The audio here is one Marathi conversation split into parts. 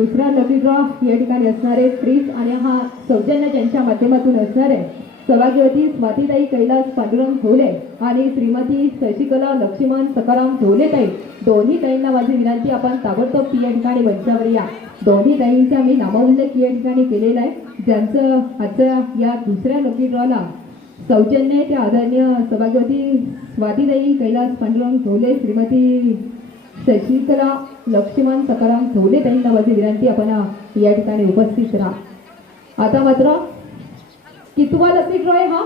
दुसरा लकी ड्रॉ या ठिकाणी असणार आहे फ्रीज आणि हा सौजन्य ज्यांच्या माध्यमातून असणार आहे सहभागीवती स्वातीताई कैलास पांडुरंग ढोले आणि श्रीमती शशिकला लक्ष्मण सकाराम ढोलेताई दोन्ही ताईंना माझी विनंती आपण ताबडतोब ती या ठिकाणी मंचावर या. दोन्ही ताईंचा मी नामोल्लेख या ठिकाणी केलेला आहे. ज्यांचं आजच्या या दुसऱ्या लकी ड्रॉला सौजन्य ते आदरणीय सहभागीवती स्वातीताई कैलास पांडुरंग ढोले श्रीमती शशिकला लक्ष्मण सकाराम ढोले त्यांनी माझी विनंती आपण या ठिकाणी उपस्थित राहा. आता मात्र कितवा लकी ड्रॉ हा?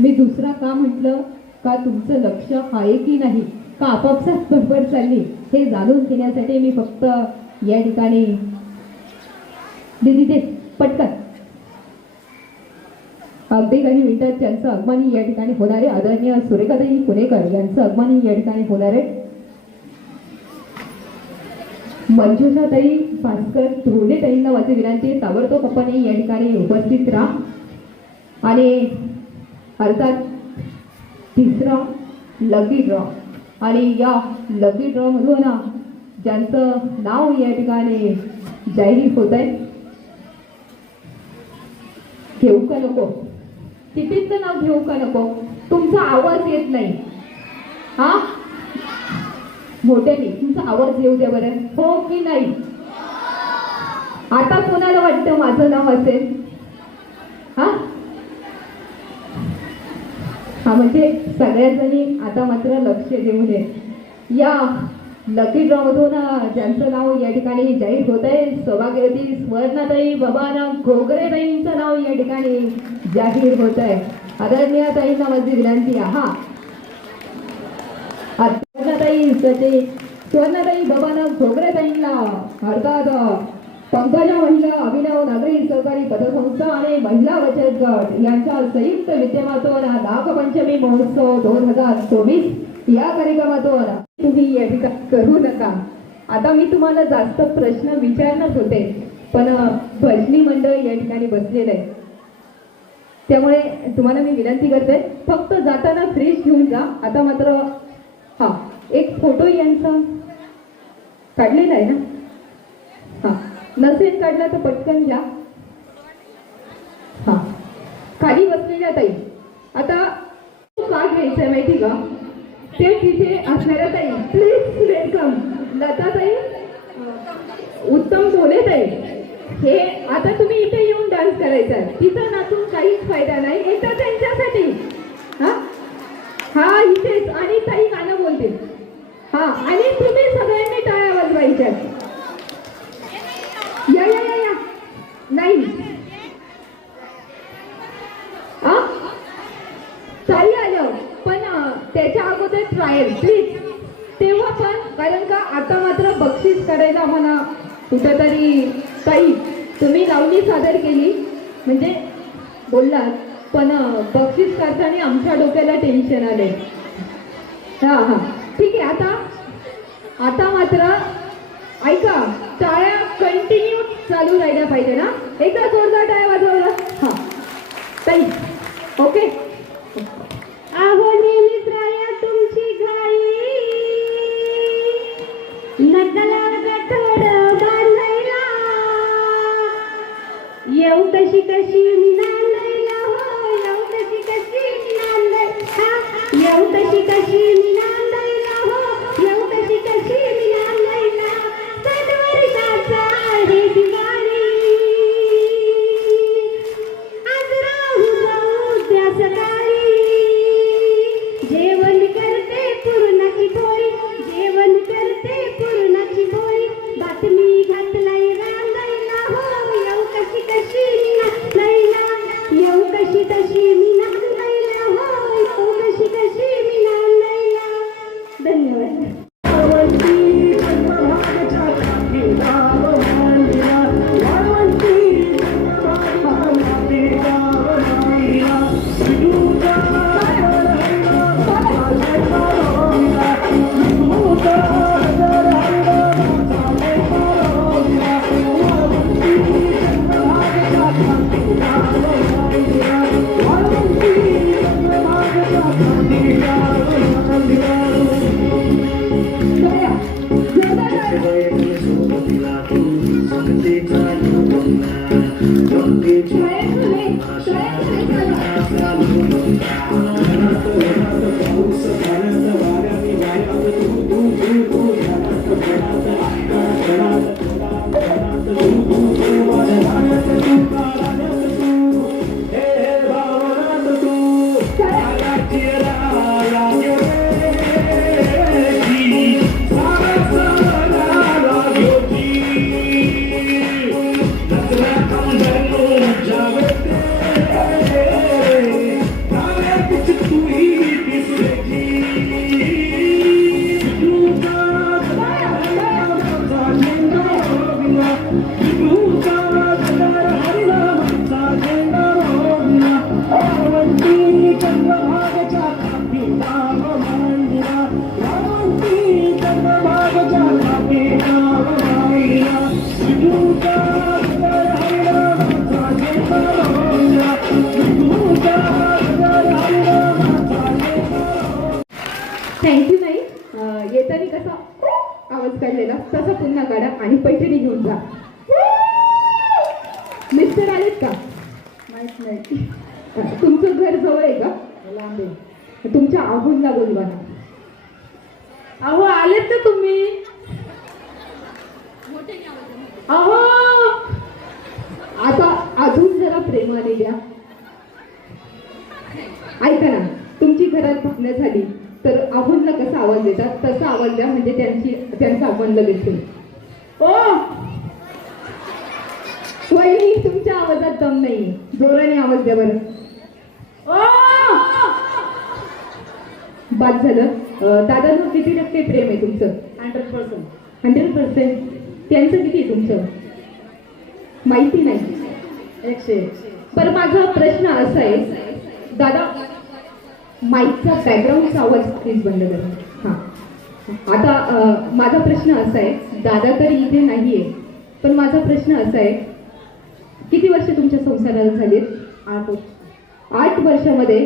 मी दुसरा का म्हटलं? का तुमचं लक्ष आहे की नाही? का आपापसात बरोबर चालली? हे जाणून घेण्यासाठी मी फक्त या ठिकाणी दिदी ते पटकन. अगदी काही मिनिटात त्यांचं अगमानी या ठिकाणी होणार आहे. आदरणीय सुरेखाताई पुणेकर यांचं अगमानी या ठिकाणी होणार आहे. मंजुषाताई भास्कर धोले ताईंना माझी विनंती ताबडतोब आपण या ठिकाणी उपस्थित राहा. आणि अर्थात तिसरा लकी ड्रॉ आणि या लकी ड्रॉ मधून ज्यांचं नाव या ठिकाणी जाहीर होत आहे घेऊ का नको? कितीचं नाव घेऊ का नको? तुमचा आवाज येत नाही. हा? मोठ्याने तुमचा आवाज येऊ द्या बरं. हो की नाही? आता कोणाला वाटतं माझं नाव असेल? हा? हा म्हणजे सगळ्याजणी आता मात्र लक्ष देऊ नये या लकी ड्रॉ मधून ज्यांचं नाव या ठिकाणी जाहीर होत आहे सौभाग्यवती स्वर्णाताई बबाराम घोगरे ताईंचं नाव या ठिकाणी जाहीर होत आहे. आदरणीय ताईंना माझी विनंती आहे. हा. स्वर्णाताई स्वर्णताई स्वर्णाताई बबाना घोगरेताईंना अर्थात पंकजा महिला अभिनव नागरी सहकारी पतसंस्था आणि महिला बचत गट यांच्या संयुक्त विद्यमातून नागपंचमी महोत्सव दोन हजार चोवीस या कार्यक्रमातून तुम्ही या ठिकाणी करू नका. आता मी तुम्हाला जास्त प्रश्न विचारणार होते पण भजनी मंडळ या ठिकाणी बसलेलं आहे त्यामुळे तुम्हाला मी विनंती करते फक्त जाताना फ्रीज घेऊन जा. आता मात्र हा. एक फोटो यांचा काढलेला आहे ना? हा. नसेल काढला तर पटकन घ्या. हा. खाली बसलेल्या ताई. आता का घ्यायचं आहे माहिती का? ते तिथे असणाऱ्या ताई. प्लीज वेलकम लता ताई उत्तम बोले ताई. हे आता तुम्ही इथे येऊन डान्स करायचा आहे. तिथं नाचून काहीच फायदा नाही. हे त्यांच्यासाठी. हा? हा इथेच. आणि ताई हा आणि तुम्ही सगळ्यांनी टाळ्या वाजवायच्या. या या या या. नाही. आ आलं पण त्याच्या अगोदर ट्रायल प्लीज तेव्हा पण कारण का आता मात्र बक्षीस करायला म्हणा कुठेतरी काही तुम्ही लावणी सादर केली. म्हणजे बोललात पण बक्षीस करताना आमच्या डोक्याला टेन्शन आले हा हा. ठीक आहे आता आता मात्र ऐका टाळ्या कंटिन्यू चालू राहिल्या पाहिजे ना? एकदा जोरदार टाळ्या वाजवला हा. ताई ओके. आहो नेहमीच तुमची घाई. नकला गठोड बांधायला येऊ कशी कशी येऊ कशी Aku ketika lupa Ketika lupa Selalu lupa thank you नाही येताना कसा आवाज काढलेला तसा पुन्हा काढा आणि पैठणी घेऊन जा. मिस्टर आलेत का? माहीत नाही. तुमचं घर जवळ आहे का? लांब आहे. तुमच्या आहुलला बोलवा ना. अहो आलेत ना तुम्ही. अहो. आता अजून जरा प्रेमाने द्या. ऐका ना तुमची घरात भांडणं झाली. तर आव्हानला कसा आवाज देतात? तसा आवाज द्या म्हणजे त्यांची त्यांचं आव्हान लगेच होईल. ओ! वहिनी तुमच्या आवाजात दम नाही जोराने आवाज द्या बरं. बाद झालं. दादांवर किती टक्के प्रेम आहे तुमचं? हंड्रेड पर्सेंट हंड्रेड पर्सेंट त्यांचं किती आहे तुमचं? माहिती नाही. एकशे पण माझा प्रश्न असा आहे. दादा माईकचा बॅकग्राऊंडचा आवाज प्लीज बंद करा. हां. आता माझा प्रश्न असा आहे दादा तर इथे नाही आहे पण माझा प्रश्न असा आहे किती वर्ष तुमच्या संसाराला झालीत? आठ आठ वर्षामध्ये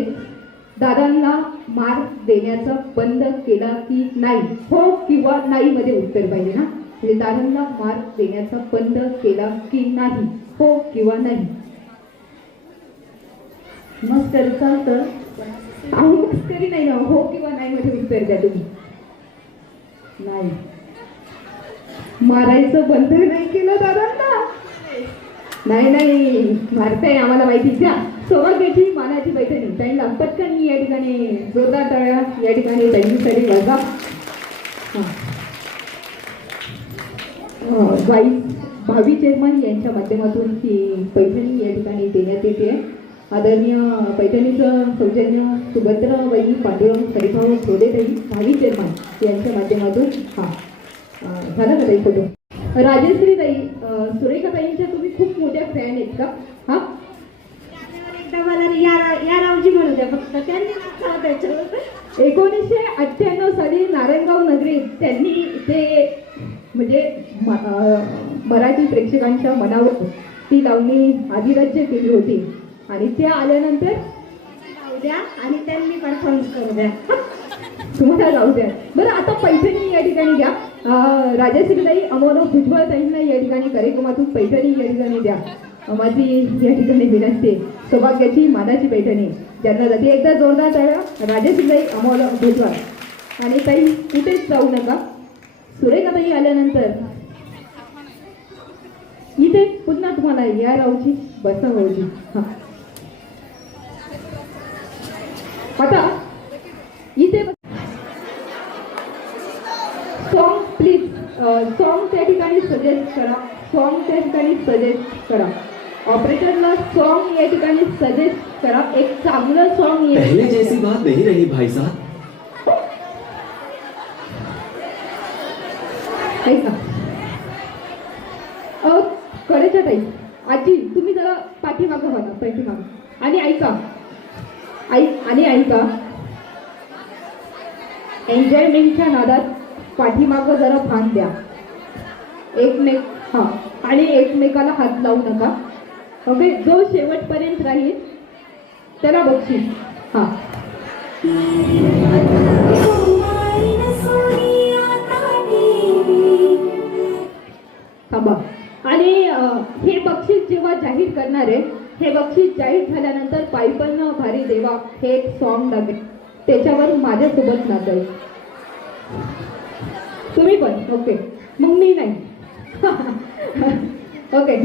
दादांना मार देण्याचा बंद केला की नाही? हो किंवा नाही मध्ये उत्तर पाहिजे ना? म्हणजे दादांना मार देण्याचा बंद केला की नाही? हो किंवा नाही? चालतं. अहो हो, मस्करी नाही ना हो किंवा नाही मध्ये उत्तर द्या तुम्ही. नाही. मारायचं बंद नाही केलं दादांना. नाही नाही. मारताय आम्हाला माहिती द्या. सौभाग्याची मानाची बैठणी. त्यांना पटकन मी या ठिकाणी जोरदार तळ्या या ठिकाणी त्यांच्यासाठी वाजा हां. वाईस भावी चेअरमन यांच्या माध्यमातून ही पैठणी या ठिकाणी देण्यात येते. आदरणीय पैठणीचं सौजन्य सुभद्राबाई पांडुरंग हरिभाऊ सोडेताई भावी चेअरमन यांच्या माध्यमातून हा झाला का ताई फोटो? राजश्री ताई सुरेखाताईंच्या तुम्ही खूप मोठ्या फॅन आहेत का? हा? एकदा मला या या रावजी म्हणू द्या फक्त. त्यांनी एकोणीसशे अठ्ठ्याण्णव साली नारायणगाव नगरीत त्यांनी ते म्हणजे मराठी प्रेक्षकांच्या मनावर ती लावणी अधिराज्य केली होती. आणि त्या आल्यानंतर जाऊ द्या आणि त्यांनी परफॉर्मन्स करू द्या. तुम्हाला जाऊ द्या. बरं आता पैठणी या ठिकाणी द्या. राजा राजश्रीताई अमोल भुजबळ ताईंना या ठिकाणी कार्यक्रमातून पैठणी या ठिकाणी द्या. माझी या ठिकाणी विनंती सौभाग्याची मानाची पैठणी. ज्यांना जाते एकदा जोरदार तळ्या राजश्रीताई अमोल भुजबळ. आणि ताई कुठेच जाऊ नका. सुरेखाताई आल्यानंतर इथे पुन्हा तुम्हाला या राहूची बसा भाऊजी हां. आता इथे सॉन्ग प्लीज सॉन्ग त्या ठिकाणी सजेस्ट करा. सॉन्ग त्या ठिकाणी सजेस्ट करा. ऑपरेटरला सॉन्ग या ठिकाणी सजेस्ट करा. एक चांगलं सॉन्ग पहले जैसी बात नहीं रही भाई साहब। ऐका कडेच्या ताई. आजी तुम्ही जरा पाठीमागं बघा पाठीमागं. आणि ऐका. आई आणि ऐका एन्जॉयमेंटच्या नादात पाठीमागं जरा भान द्या. एकमेक हां आणि एकमेकाला हात लावू नका. ओके? जो शेवटपर्यंत राहील त्याला बक्षीस. हां. थांबा. आणि हे बक्षीस जेव्हा जाहीर करणार आहे हे बक्षीस जाहीर झाल्यानंतर पायपन भारी देवा हे एक सॉन्ग लागेल त्याच्यावर माझ्यासोबत नाचाय तुम्ही पण ओके मग मी नाही. ओके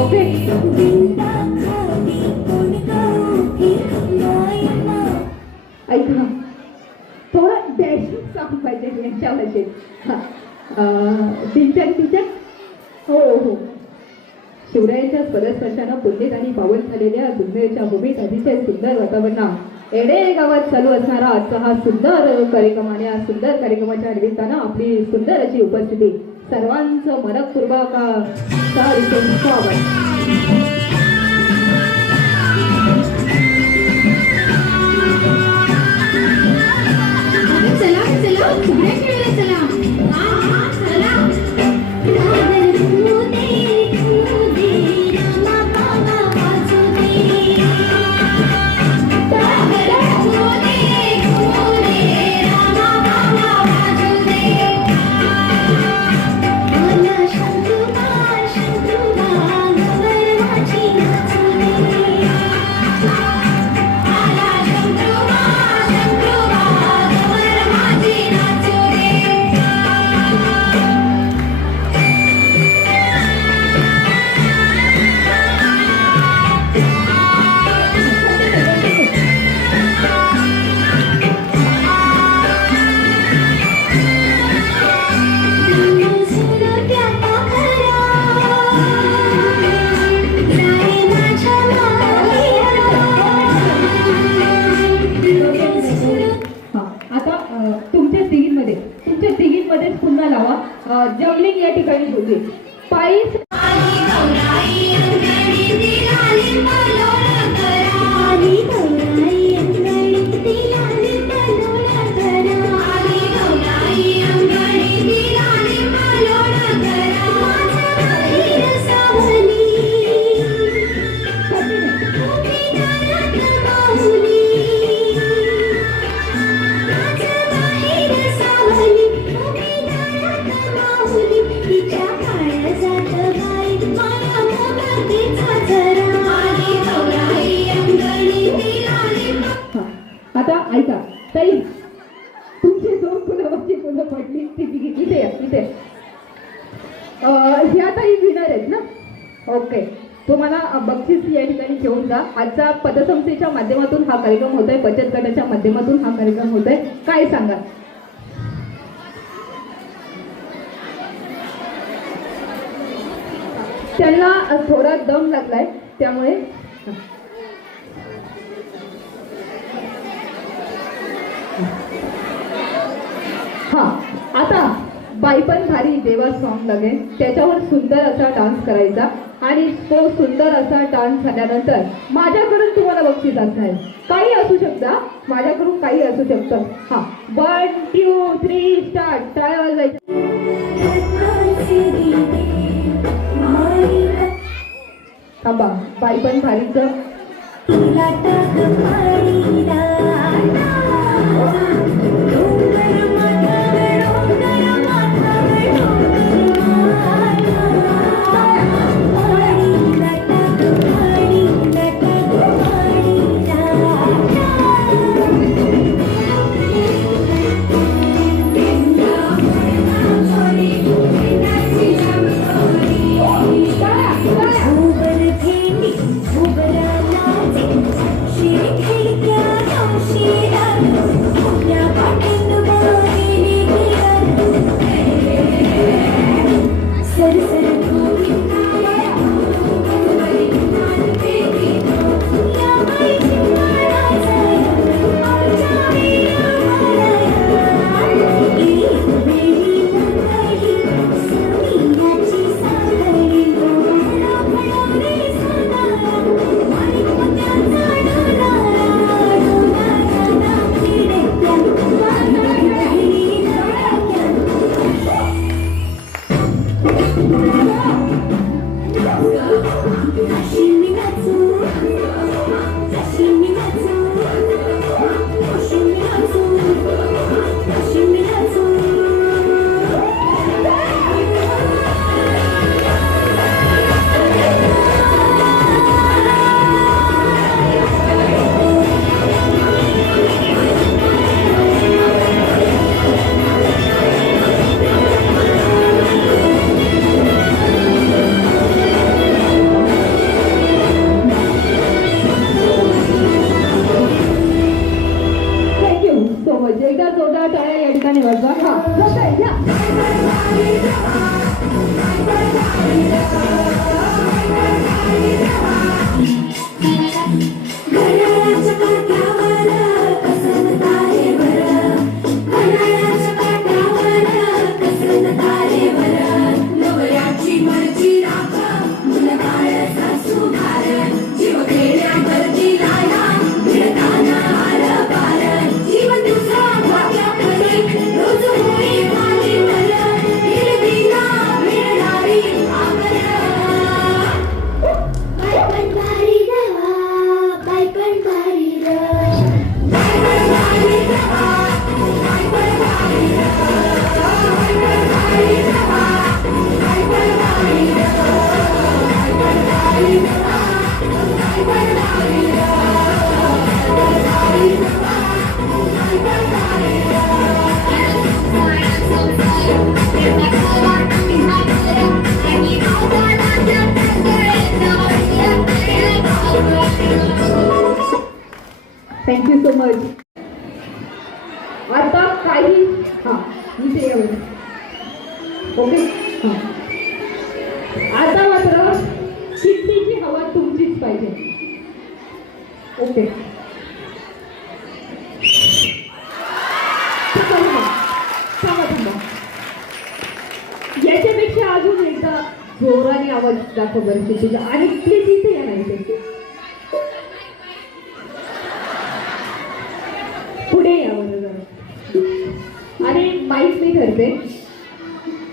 ओके ऐका थोडं डॅशिंग सॉन्ग पाहिजे यांच्या भाषेत हां. टिचक टिचक शिवरायांच्या स्पदस्पर्शानं पुण्यत आणि पावन झालेल्या सुंदरच्या भूमीत अतिशय सुंदर वातावरणात एडे गावात चालू असणारा आजचा हा सुंदर कार्यक्रम आणि या सुंदर कार्यक्रमाच्या निमित्तानं आपली सुंदर अशी उपस्थिती सर्वांचं मनपूर्वक आता ऐका ताई तुमची दोन फुलावरची फुलं पडली ती इथे इथे ह्या ताई विनर आहेत ना? ओके. तुम्हाला बक्षीस या ठिकाणी घेऊन जा. आजचा पतसंस्थेच्या माध्यमातून हा कार्यक्रम होतोय बचत गटाच्या माध्यमातून हा कार्यक्रम होतोय. काय सांगा? त्यांना थोडा दम लागलाय त्यामुळे हा आता बाईपण भारी देवा सॉन्ग लागेल त्याच्यावर सुंदर असा डान्स करायचा आणि तो सुंदर असा डान्स झाल्यानंतर माझ्याकडून तुम्हाला बक्षीस असणार काही असू शकता. माझ्याकडून काही असू शकतं. हा. वन टू थ्री स्टार्ट टाळ्या वाजवायच्या थांबा. बाईपण भारीचं ओके. याच्यापेक्षा अजून एकदा जोराने आवाज दाखव बरं आणि प्लीज इथे या नाही पुढे या बरं जरा. आणि माईक मी ठरते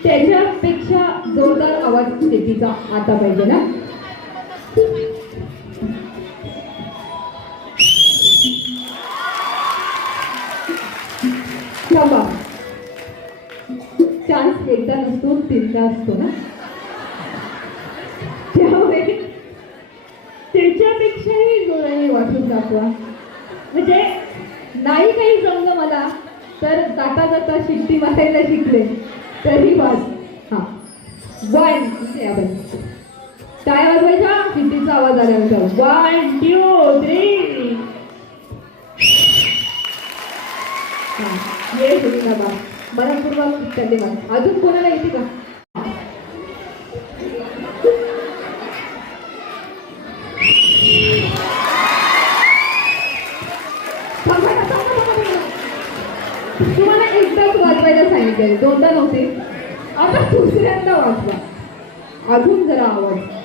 त्याच्यापेक्षा जोरदार आवाज शेतीचा आता पाहिजे ना? क्षमा चान्स एकदा नसतो तीनदा असतो ना? त्यामुळे त्याच्यापेक्षाही जोराने वाटून दाखवा. म्हणजे नाही काही जमलं मला तर जाता जाता शिट्टी मारायला शिकले तरी वाज हा. वन आवाज आपण वाजवायचा? शिट्टीचा आवाज आल्यानंतर. वन टू थ्री हा ये सुरू बाबा मनपूर्वक धन्यवाद. अजून कोणाला येते का? थांबा ना, थांबा, थांबा, थांबा. तुम्हाला एकदाच वाजवायला सांगितलेलं. दोनदा नव्हते. आता दुसऱ्यांदा वाजवा. अजून जरा आवाज.